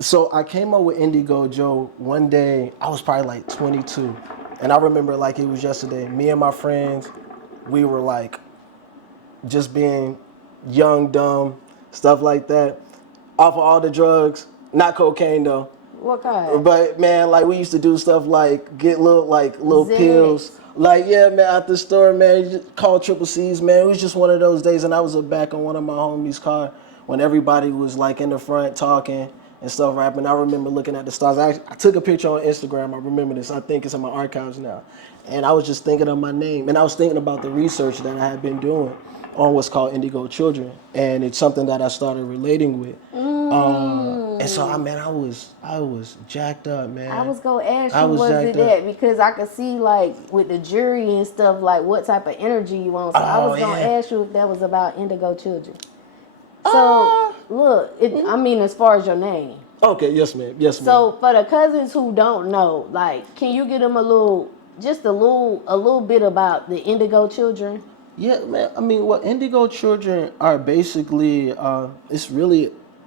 So I came up with Indigo Joe one day. I was probably like 22, and I remember like it was yesterday. Me and my friends, we were like just being young, dumb, stuff like that. Off of all the drugs, not cocaine though. What kind? But man, like we used to do stuff like get little pills. Xanax. Like yeah, man, at the store, man, you just call triple C's, man. It was just one of those days, and I was back on one of my homies' car when everybody was like in the front talking and stuff, rapping. I remember looking at the stars. I took a picture on Instagram. I remember this. I think it's in my archives now. And I was just thinking of my name, and I was thinking about the research that I had been doing on what's called Indigo Children, and it's something that I started relating with. And so I was jacked up, man. I was gonna ask I you, was jacked it up. that? Because I could see like with the jury and stuff, like what type of energy you want. So I Oh, was gonna yeah. ask you if that was about Indigo Children. So look, I mean, as far as your name. Okay, yes, ma'am. Yes, ma'am. So for the cousins who don't know, like, can you give them just a little bit about the Indigo Children? Yeah, man. I mean, what Indigo Children are basically,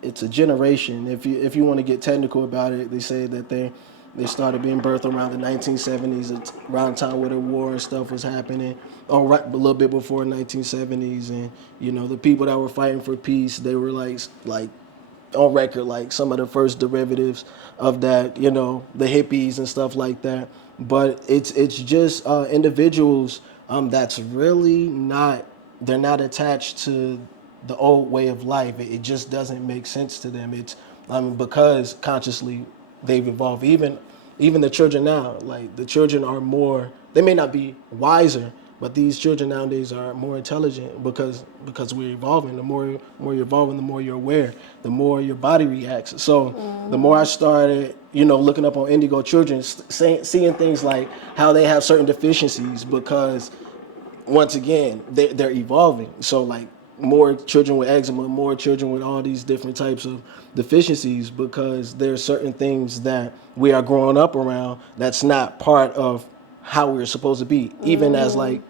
it's a generation. If you want to get technical about it, they say that they started being birthed around the 1970s, it's around the time where the war and stuff was happening, or right a little bit before 1970s, and the people that were fighting for peace, they were like on record like some of the first derivatives of that, the hippies and stuff like that. But it's just individuals that's really not, they're not attached to the old way of life. It just doesn't make sense to them. It's because consciously they've evolved. Even the children now, like the children are more. They may not be wiser, but these children nowadays are more intelligent because we're evolving. The more you're evolving, the more you're aware, the more your body reacts. So the more I started, looking up on Indigo Children, seeing things like how they have certain deficiencies because once again, they're evolving. So like more children with eczema, more children with all these different types of deficiencies because there are certain things that we are growing up around that's not part of how we're supposed to be, even as like,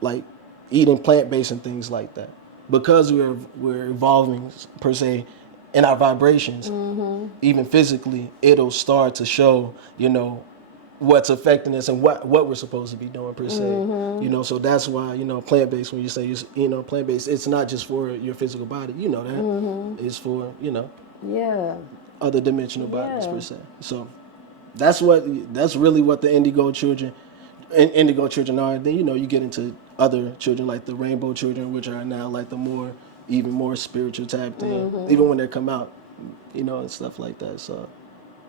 like eating plant-based and things like that. Because we're evolving per se in our vibrations, even physically, it'll start to show, what's affecting us and what we're supposed to be doing per se. So that's why, plant-based, when you say, plant-based, it's not just for your physical body, that. It's for, Yeah. other dimensional bodies Yeah. per se. So that's really what the Indigo children are. Then, you get into other children like the rainbow children, which are now like the even more spiritual tapped in, even when they come out, and stuff like that. So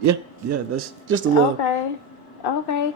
yeah, that's just a little. Okay. Okay.